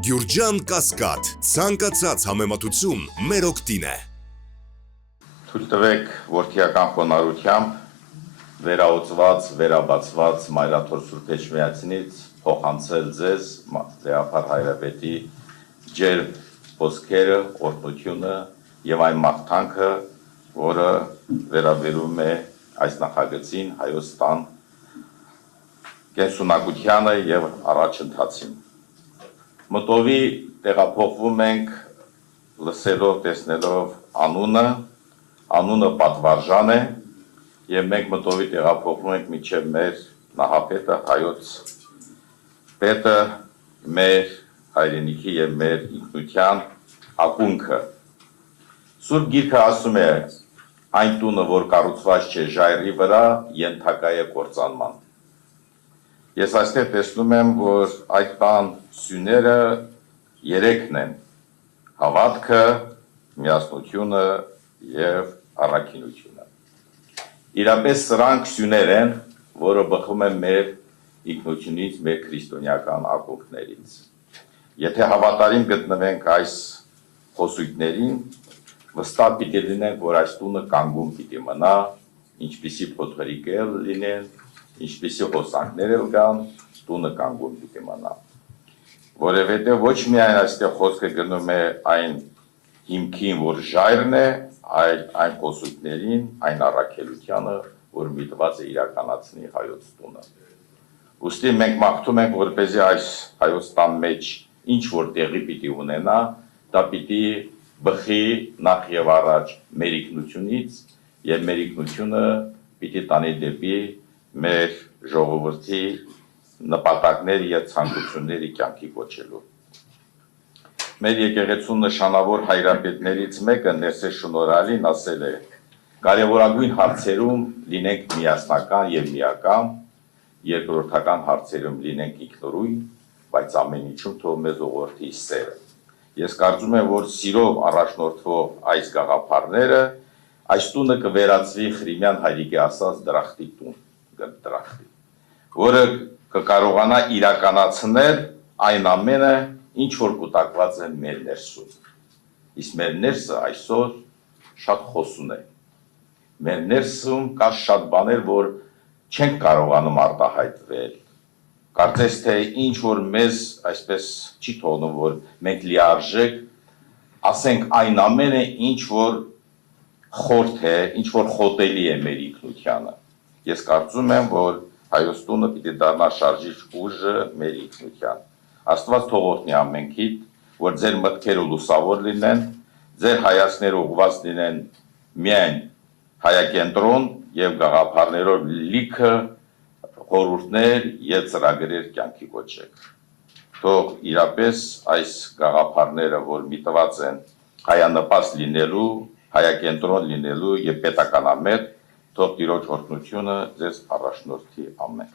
Գյուրջան Կասկադ, ցանկացած համեմատություն մեր օգտին է։ Թույլ տվեք որդիական խոնարհությամբ վերահսկված, վերաբացված Մայրաթոր Սուրբ Էջմիածնից փոխանցել ձեզ Լեոփար Հայրապետի ջերմ խոսքերը, օրհնությունը եւ այն մաղթանքը, որը վերաբերում է այս նախագծին, Հայոց տան կենսունակությանը եւ առաջընթացին։ Մտովի տեղափոխվում ենք լսելով, տեսնելով անունը պատվարժան է եւ մենք մտովի տեղափոխվում ենք մինչեւ մեր նահապետը, հայոց պետը, մեր հայրենիքի եւ մեր ինքնության ակունքը։ Սուրբ Գիրքը ասում է, այն տունը, որ կառուցված չէ ժայռի վրա, ենթակա է կործանման։ Ես այստեղ տեսնում եմ, որ այդ տան սյուները երեքն են. հավատքը, միասնությունը եւ առաքինությունը։ Իրապես սրանք սյուներ են, որը բխում են մեր ինքնությունից, մեր քրիստոնեական ակունքներից։ Եթե հավատարիմ գտնվենք այս խոսույթներին, վստահ պիտի լինենք, որ այս տունը կանգուն պիտի մնա, ինչպիսի փոթորիկներ լինեն, ինչպիսի հոսանքներ կան, տունը կանգուն պիտի մնա։ Որովհետև ոչ միայն այստեղ խոսքը գնում է այն հիմքին, որ ժայռն է, այլ այն խոսույթներին, այն առաքելությանը, որ միտված է իրականացնի հայոց տունը։ Ուստի մենք մաղթում ենք, որպեսզի այս հայոց տան մեջ ինչ որ տեղի պիտի ունենա, դա պիտի բխի նախ եւ առաջ մեր ինքնությունից եւ մեր ինքնությունը պիտի տանի դեպի մեր ժողովրդի նպատակների եւ ցանկությունների կյանքի կոչելու։ Մեր եկեղեցու նշանավոր հայրապետներից մեկը Ներսես Շնորհալին ասել է. կարևորագույն հարցերում լինենք միասնական եւ միակամ, երկրորդական հարցերում լինենք ինքնուրույն, բայց ամեն ինչում թող մեզ ուղղորդի սերը։ Ես կարծում եմ, որ սիրով առաջնորդվող այս գաղափարները այս տունը կվերածվի Խրիմյան հայրիկի ասած դրախտի տուն, որը կկարողանա իրականացնել այն ամենը, ինչ որ կուտակված է մեր ներսում։ Իսկ մեր ներսը այսօր շատ խոսուն է։ Մեր ներսում կա շատ բաներ, որ չենք կարողանում արտահայտվել։ Կարծես թե ինչ որ մեզ այսպես չի թողնում, որ մենք լիարժեք ասենք այն ամենը, ինչ որ խորթ է, ինչ որ խոտելի է մեր ինքնությանը։ Ես կարծում եմ, որ հայոց տունը պիտի դառնա շարժիչ ուժը մեր ինքնության։ Աստված թող օրհնի ամենքիդ, որ ձեր մտքերը լուսավոր լինեն, ձեր հայացքները ուղղված լինեն միայն հայակենտրոն եւ գաղափարներով լիքը խորհուրդներ եւ ծրագրեր կյանքի կոչեք։ Թող իրապես այս գաղափարները, որ միտված են հայանպաստ լինելու, հայակենտրոն լինելու եւ պետականամետ, թող Տիրոջ օրհնությունը ձեզ առաջնորդի ամեն։